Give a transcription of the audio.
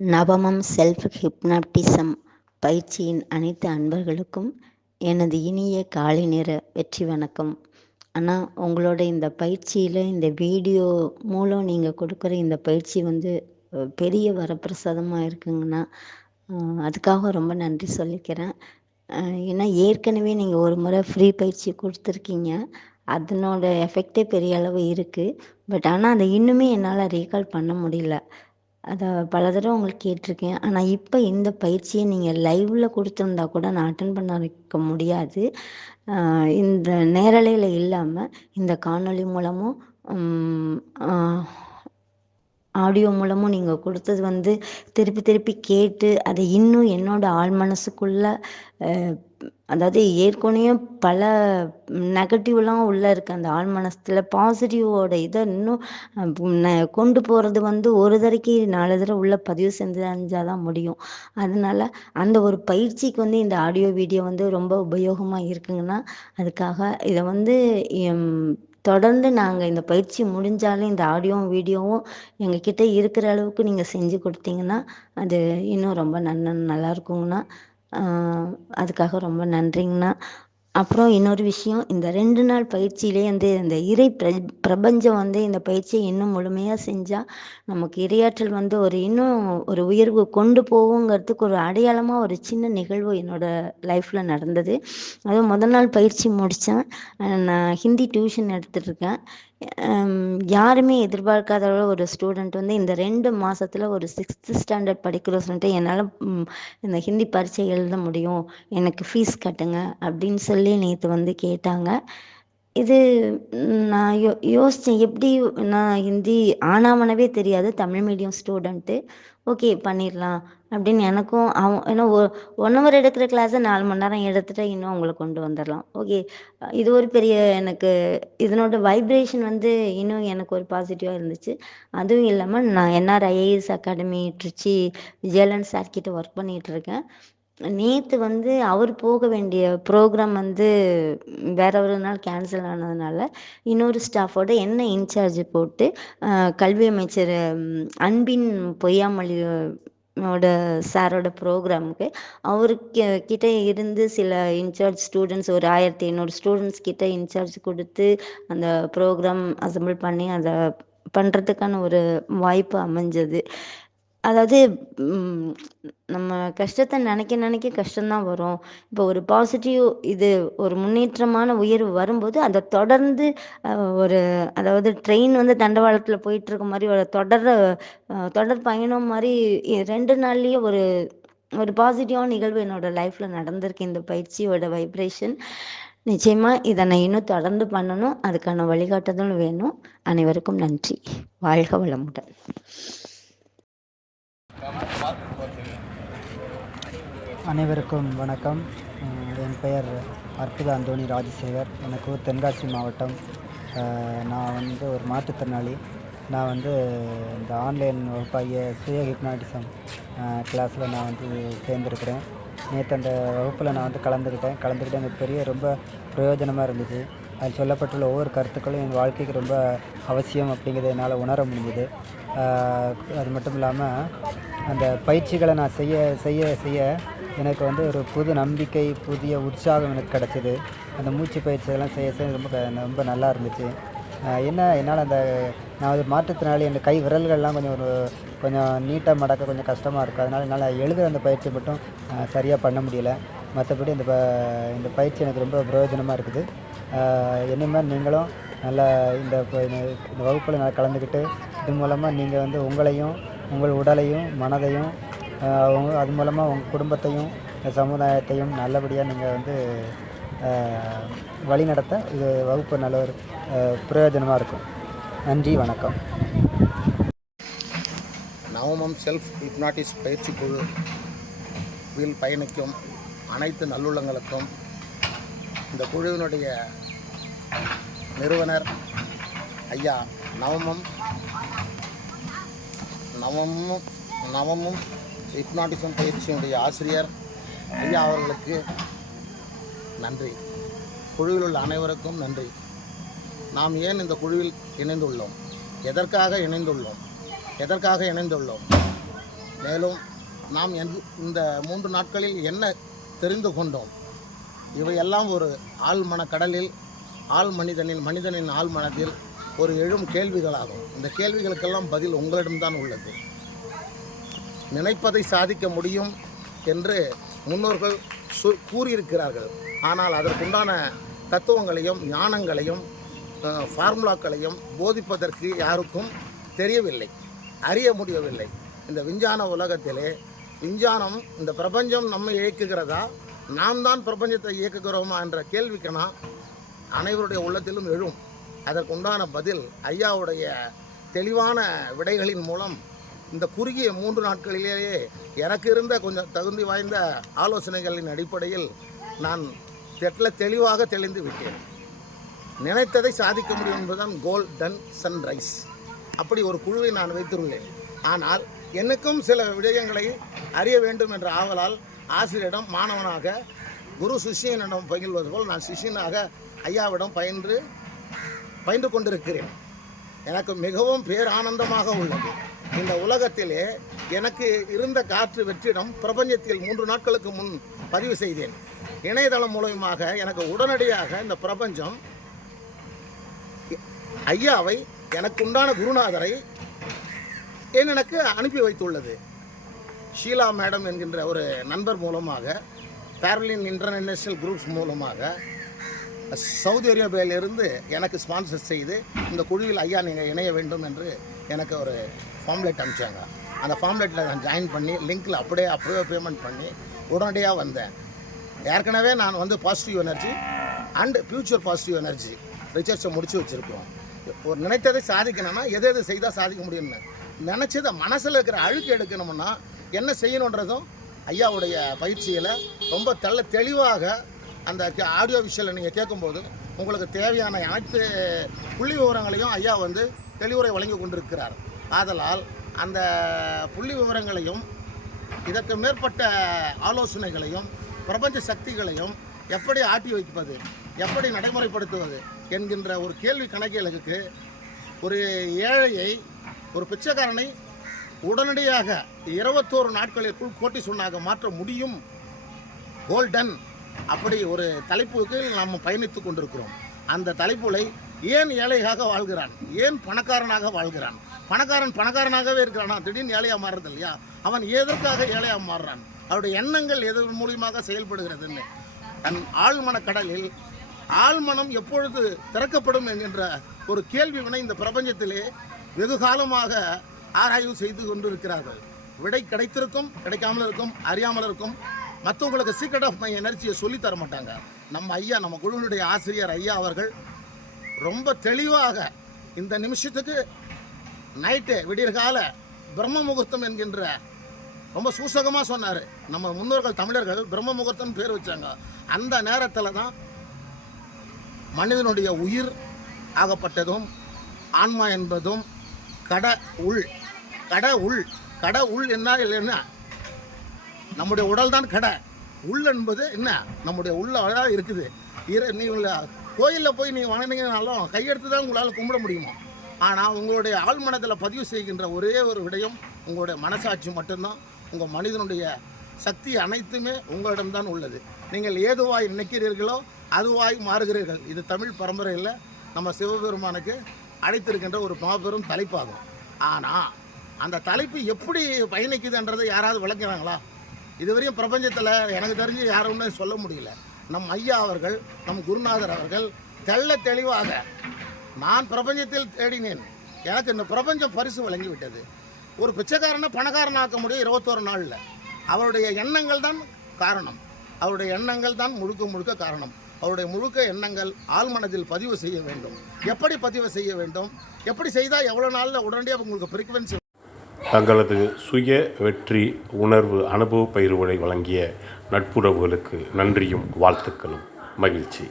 நவமம் self hypnotism பயிற்சியின் அனைத்து அன்பர்களுக்கும் எனது இனிய காலை நேர வெற்றி வணக்கம். ஆனால் உங்களோட இந்த பயிற்சியில் இந்த வீடியோ மூலம் நீங்கள் கொடுக்குற இந்த பயிற்சி வந்து பெரிய வரப்பிரசாதமாக இருக்குங்கண்ணா. அதுக்காக ரொம்ப நன்றி சொல்லிக்கிறேன். ஏன்னா ஏற்கனவே நீங்கள் ஒரு முறை ஃப்ரீ பயிற்சி கொடுத்துருக்கீங்க. அதனோட எஃபெக்டே பெரிய அளவு இருக்குது பட் ஆனால் அதை இன்னுமே என்னால் ரீகால் பண்ண முடியல. அதை பல தடவை உங்களுக்கு கேட்டிருக்கேன். ஆனால் இப்போ இந்த பயிற்சியை நீங்கள் லைவில் கொடுத்துருந்தா கூட நான் அட்டன் பண்ண வைக்க முடியாது. இந்த நேரலையில் இல்லாமல் இந்த காணொளி மூலமும் ஆடியோ மூலமும் நீங்கள் கொடுத்தது வந்து திருப்பி திருப்பி கேட்டு அதை இன்னும் என்னோட ஆள் மனசுக்குள்ளே அதாவது ஏற்கனவே பல நெகட்டிவ்லாம் உள்ளே இருக்கு. அந்த ஆழ் மனசில் பாசிட்டிவோட இதை இன்னும் கொண்டு போகிறது வந்து ஒரு தடவைக்கு நாலு தடவை உள்ள பதிவு செஞ்சு அஞ்சால் தான் முடியும். அதனால அந்த ஒரு பயிற்சிக்கு வந்து இந்த ஆடியோ வீடியோ வந்து ரொம்ப உபயோகமாக இருக்குங்கன்னா அதுக்காக இதை வந்து தொடர்ந்து நாங்கள் இந்த பயிற்சி முடிஞ்சாலும் இந்த ஆடியோவும் வீடியோவும் எங்ககிட்ட இருக்கிற அளவுக்கு நீங்கள் செஞ்சு கொடுத்தீங்கன்னா அது இன்னும் ரொம்ப நல்ல நல்லா இருக்குங்கண்ணா. ஆஹ் அதுக்காக ரொம்ப நன்றிங்கண்ணா. அப்புறம் இன்னொரு விஷயம் இந்த ரெண்டு நாள் பயிற்சியிலே வந்து இந்த இறை பிர பிரபஞ்சம் வந்து இந்த பயிற்சியை இன்னும் முழுமையாக செஞ்சால் நமக்கு இரையாற்றல் வந்து ஒரு இன்னும் ஒரு உயர்வு கொண்டு போகுங்கிறதுக்கு ஒரு அடையாளமாக ஒரு சின்ன நிகழ்வு என்னோட லைஃப்பில் நடந்தது. அதுவும் முதல் நாள் பயிற்சி முடித்தேன் நான் ஹிந்தி டியூஷன் எடுத்துகிட்ருக்கேன் யாருமே எதிர்பார்க்காத அளவு ஒரு ஸ்டூடெண்ட் வந்து இந்த ரெண்டு மாசத்துல ஒரு சிக்ஸ்த் ஸ்டாண்டர்ட் படிக்கிற சொல்லிட்டு என்னால் இந்த ஹிந்தி பரீட்சை எழுத முடியும் எனக்கு ஃபீஸ் கட்டுங்க அப்படின்னு சொல்லி நேற்று வந்து கேட்டாங்க. இது நான் யோ யோசித்தேன் எப்படி நான் ஹிந்தி ஆனாவனவே தெரியாது. தமிழ் மீடியம் ஸ்டூடெண்ட்டு ஓகே பண்ணிடலாம். அப்படின்னு எனக்கும் அவன் ஏன்னா ஒன் ஹவர் எடுக்கிற கிளாஸை நாலு மணி நேரம் எடுத்துகிட்டு இன்னும் அவங்கள கொண்டு வந்துடலாம். ஓகே. இது ஒரு பெரிய எனக்கு இதனோட வைப்ரேஷன் வந்து இன்னும் எனக்கு ஒரு பாசிட்டிவாக இருந்துச்சு. அதுவும் இல்லாமல் நான் NR IAS academy Trichy Vijayalan சார்கிட்ட ஒர்க் பண்ணிகிட்டு இருக்கேன். நேற்று வந்து அவர் போக வேண்டிய ப்ரோக்ராம் வந்து வேற ஒரு நாள் கேன்சல் ஆனதுனால இன்னொரு ஸ்டாஃபோட என்ன இன்சார்ஜ் போட்டு கல்வி அமைச்சர் அன்பின் பொய்யாமொழி ஓட சாரோட ப்ரோக்ராமுக்கு அவருக்கு கிட்ட இருந்து சில இன்சார்ஜ் ஸ்டூடெண்ட்ஸ் ஒரு ஆயிரத்தி ஐநூறு ஸ்டூடெண்ட்ஸ் கிட்ட இன்சார்ஜ் கொடுத்து அந்த ப்ரோக்ராம் அசம்பிள் பண்ணி அதை பண்ணுறதுக்கான ஒரு வாய்ப்பு அமைஞ்சது. அதாவது நம்ம கஷ்டத்தை நினைக்க நினைக்க கஷ்டம்தான் வரும். இப்போ ஒரு பாசிட்டிவ் இது ஒரு முன்னேற்றமான உயர்வு வரும்போது அதை தொடர்ந்து ஒரு அதாவது ட்ரெயின் வந்து தண்டவாளத்தில் போயிட்டு இருக்க மாதிரி ஒரு தொடர் தொடர் பயணம் மாதிரி ரெண்டு நாள்லேயே ஒரு ஒரு பாசிட்டிவான நிகழ்வு என்னோட லைஃப்பில் நடந்திருக்கு. இந்த பயிற்சியோட வைப்ரேஷன் நிச்சயமாக இதை நான் இன்னும் தொடர்ந்து பண்ணணும். அதுக்கான வழிகாட்டுதலும் வேணும். அனைவருக்கும் நன்றி. வாழ்க வளமுடன். அனைவருக்கும் வணக்கம். என் பெயர் அற்புத அந்தோணி ராஜசேகர். எனக்கு தென்காசி மாவட்டம். நான் வந்து ஒரு மாற்றுத்திறனாளி. நான் வந்து இந்த ஆன்லைன் வகுப்பாகிய சுய ஹிப்னாட்டிசம் கிளாஸில் நான் வந்து சேர்ந்துருக்கிறேன். நேற்று அந்த வகுப்பில் நான் வந்து கலந்துக்கிட்டேன். கலந்துக்கிட்டு எனக்கு பெரிய ரொம்ப பிரயோஜனமாக இருந்துச்சு அதில் சொல்லப்பட்டுள்ள ஒவ்வொரு கருத்துக்களும் என் வாழ்க்கைக்கு ரொம்ப அவசியம் அப்படிங்கிறத என்னால் உணர முடிஞ்சுது. அது மட்டும் இல்லாமல் அந்த பயிற்சிகளை நான் செய்ய செய்ய செய்ய எனக்கு வந்து ஒரு புது நம்பிக்கை புதிய உற்சாகம் எனக்கு கிடச்சிது. அந்த மூச்சு பயிற்சி இதெல்லாம் செய்ய செய்ய ரொம்ப ரொம்ப நல்லா இருந்துச்சு. என்ன என்னால் அந்த நான் ஒரு மாற்றுத்திறனாளி என் கை விரல்கள்லாம் கொஞ்சம் ஒரு கொஞ்சம் நீட்டாக மடக்க கொஞ்சம் கஷ்டமாக இருக்குது அதனால் என்னால் எழுதுகிற அந்த பயிற்சி மட்டும் சரியாக பண்ண முடியல. மற்றபடி இந்த ப இந்த பயிற்சி எனக்கு ரொம்ப பிரயோஜனமாக இருக்குது. இனிமேல் நீங்களும் நல்லா இந்த இந்த இந்த வகுப்பில் நான் கலந்துக்கிட்டு இது மூலமாக நீங்கள் வந்து உங்களையும் உங்கள் உடலையும் மனதையும் அவங்க அது மூலமாக உங்கள் குடும்பத்தையும் சமுதாயத்தையும் நல்லபடியாக நீங்கள் வந்து வழிநடத்த இது வகுப்பு நல்ல ஒரு பிரயோஜனமாக இருக்கும். நன்றி வணக்கம். நவமம் செல்ஃப் ஹிப்னாட்டிஸ் பயிற்சி குழுவில் பயணிக்கும் அனைத்து நல்லுள்ளங்களுக்கும் இந்த குழுவினுடைய நிறுவனர் ஐயா நவமம் நவமும் நவமும் ஹிப்னாட்டிசம் பயிற்சியினுடைய ஆசிரியர் ஐயா அவர்களுக்கு நன்றி. குழுவில் உள்ள அனைவருக்கும் நன்றி. நாம் ஏன் இந்த குழுவில் இணைந்துள்ளோம்? எதற்காக இணைந்துள்ளோம்? எதற்காக இணைந்துள்ளோம்? மேலும் நாம் இந்த மூன்று நாட்களில் என்ன தெரிந்து கொண்டோம்? இவையெல்லாம் ஒரு ஆழ்மன கடலில் ஆள் மனிதனின் மனிதனின் ஆள் மனதில் ஒரு எழும் கேள்விகளாகும். இந்த கேள்விகளுக்கெல்லாம் பதில் உங்களிடம்தான் உள்ளது. நினைப்பதை சாதிக்க முடியும் என்று முன்னோர்கள் சு கூறியிருக்கிறார்கள். ஆனால் அதற்குண்டான தத்துவங்களையும் ஞானங்களையும் ஃபார்முலாக்களையும் போதிப்பதற்கு யாருக்கும் தெரியவில்லை அறிய முடியவில்லை. இந்த விஞ்ஞான உலகத்திலே விஞ்ஞானம் இந்த பிரபஞ்சம் நம்மை இயக்குகிறதா? நாம் தான் பிரபஞ்சத்தை இயக்குகிறோமா என்ற கேள்விக்கனா அனைவருடைய உள்ளத்திலும் எழும். அதற்குண்டான பதில் ஐயாவுடைய தெளிவான விடைகளின் மூலம் இந்த குறுகிய மூன்று நாட்களிலேயே எனக்கு இருந்த கொஞ்சம் தகுதி வாய்ந்த ஆலோசனைகளின் அடிப்படையில் நான் தெட்ல தெளிவாக தெளிந்து விட்டேன். நினைத்ததை சாதிக்க முடியும் என்பதுதான் கோல்டன் சன்ரைஸ் அப்படி ஒரு குழுவை நான் வைத்துள்ளேன் ஆனால் எனக்கும் சில விடயங்களை அறிய வேண்டும் என்ற ஆவலால் ஆசிரியரிடம் மாணவனாக குரு சிஷியனிடம் பயில்வது போல் நான் சிஷியனாக ஐயாவிடம் பயின்று பயந்து கொண்டிருக்கிறேன். எனக்கு மிகவும் பேரானந்தமாக உள்ளது. இந்த உலகத்திலே எனக்கு இருந்த காற்று வெற்றிடம் பிரபஞ்சத்தில் மூன்று நாட்களுக்கு முன் பதிவு செய்தேன். இணையதளம் மூலயமாக எனக்கு உடனடியாக இந்த பிரபஞ்சம் ஐயாவை எனக்குண்டான குருநாதரை என் எனக்கு அனுப்பி வைத்துள்ளது. ஷீலா மேடம் என்கின்ற ஒரு நண்பர் மூலமாக பேரலின் இன்டர்நேஷனல் குரூப்ஸ் மூலமாக சவுதி அரேபியாவிலிருந்து எனக்கு ஸ்பான்சர் செய்து இந்த குழுவில் ஐயா நீங்கள் இணைய வேண்டும் என்று எனக்கு ஒரு ஃபார்ம்லெட் அனுப்பிச்சாங்க. அந்த ஃபார்ம்லெட்டில் நான் ஜாயின் பண்ணி லிங்க்கில் அப்படியே அப்படியே பேமெண்ட் பண்ணி உடனடியாக வந்தேன். ஏற்கனவே நான் வந்து positive energy and future positive energy ரிசர்ச்சை முடிச்சு வச்சுருக்கோம் ஒரு நினைத்ததை சாதிக்கணும்னா எது எது செய்தால் சாதிக்க முடியும்னு. நினச்சதை மனசில் இருக்கிற அழுக்கு எடுக்கணும்னா என்ன செய்யணுன்றதும் ஐயாவுடைய பயிற்சியில் ரொம்ப தெள்ள தெளிவாக அந்த ஆடியோ விஷயலை நீங்கள் கேட்கும்போது உங்களுக்கு தேவையான அனைத்து புள்ளி விவரங்களையும் ஐயா வந்து தெளிவுரை வழங்கி கொண்டிருக்கிறார். ஆதலால் அந்த புள்ளி விவரங்களையும் இதற்கு மேற்பட்ட ஆலோசனைகளையும் பிரபஞ்ச சக்திகளையும் எப்படி ஆட்டி வைப்பது எப்படி நடைமுறைப்படுத்துவது என்கின்ற ஒரு கேள்வி கணக்கியலுக்கு ஒரு ஏழையை ஒரு பிச்சைக்காரனை உடனடியாக இருபத்தோரு நாட்களிற்குள் கோட்டி சொன்னாக மாற்ற முடியும்? கோல்டன் அப்படி ஒரு தலைப்புக்கு நாம் பயணித்து கொண்டிருக்கிறோம். அந்த தலைப்புலை ஏன் ஏழையாக வாழ்கிறான்? ஏன் பணக்காரனாக வாழ்கிறான்? பணக்காரன் பணக்காரனாகவே இருக்கிறானா? திடீர்னு ஏழையாக மாறுறது இல்லையா? அவன் எதற்காக ஏழையாக மாறுறான்? அவருடைய எண்ணங்கள் எதன் மூலியமாக செயல்படுகிறதுன்னு. தன் ஆழ்மன கடலில் ஆழ்மனம் எப்பொழுது திறக்கப்படும் என்கின்ற ஒரு கேள்வி வினை இந்த பிரபஞ்சத்திலே வெகு காலமாக ஆராய்வு செய்து கொண்டிருக்கிறார்கள். விடை கிடைத்திருக்கும் கிடைக்காமல் இருக்கும் அறியாமல் இருக்கும் மற்றவங்களுக்கு சீக்ரெட் ஆஃப் மை எனர்ஜியை சொல்லித் தர மாட்டாங்க. நம்ம ஐயா நம்ம குழுவினுடைய ஆசிரியர் ஐயா அவர்கள் ரொம்ப தெளிவாக இந்த நிமிஷத்துக்கு நைட்டு விடியற்கால பிரம்ம முகூர்த்தம் என்கின்ற ரொம்ப சூசகமாக சொன்னார். நம்ம முன்னோர்கள் தமிழர்கள் பிரம்ம முகூர்த்தம் பேர் வச்சாங்க. அந்த நேரத்தில் தான் மனிதனுடைய உயிர் ஆகப்பட்டதும் ஆன்மா என்பதும் கட உள் கட உள் கட உள் என்ன இல்லைன்னா நம்முடைய உடல் தான் கடை. உள் என்பது என்ன? நம்முடைய உள்ள இருக்குது. இரு நீ கோயிலில் போய் நீங்கள் வணங்கினீங்கனாலும் கையெடுத்து தான் உங்களால் கும்பிட முடியுமா? ஆனால் உங்களுடைய ஆழ்மனத்தில் பதிவு செய்கின்ற ஒரே ஒரு விடயம் உங்களுடைய மனசாட்சி மட்டும்தான். உங்கள் மனிதனுடைய சக்தி அனைத்துமே உங்களிடம்தான் உள்ளது. நீங்கள் ஏதுவாய் நினைக்கிறீர்களோ அதுவாய் மாறுகிறீர்கள். இது தமிழ் பரம்பரையில் நம்ம சிவபெருமானுக்கு அழைத்திருக்கின்ற ஒரு மாபெரும் தலைப்பாகும். ஆனால் அந்த தலைப்பு எப்படி பயணிக்குதுன்றதை யாராவது விளக்குறாங்களா? இதுவரையும் பிரபஞ்சத்தில் எனக்கு தெரிஞ்சு யாருமே சொல்ல முடியல. நம் ஐயா அவர்கள் நம் குருநாதர் அவர்கள் தெள்ள தெளிவாக நான் பிரபஞ்சத்தில் தேடினேன். எனக்கு இந்த பிரபஞ்சம் பரிசு வழங்கி விட்டது. ஒரு பிச்சைக்காரனை பணக்காரனாக்க முடியும் இருபத்தோரு நாளில். அவருடைய எண்ணங்கள் தான் காரணம். அவருடைய எண்ணங்கள் தான் முழுக்க முழுக்க காரணம். அவருடைய முழுக்க எண்ணங்கள் ஆழ்மனதில் பதிவு செய்ய வேண்டும். எப்படி பதிவு செய்ய வேண்டும்? எப்படி செய்தால் எவ்வளோ நாளில் உடனடியாக உங்களுக்கு ஃப்ரீக்வன்சி தங்களது சுய வெற்றி உணர்வு அனுபவ பயிர்வுகளை வழங்கிய நட்புறவுகளுக்கு நன்றியும் வாழ்த்துக்களும். மகிழ்ச்சி.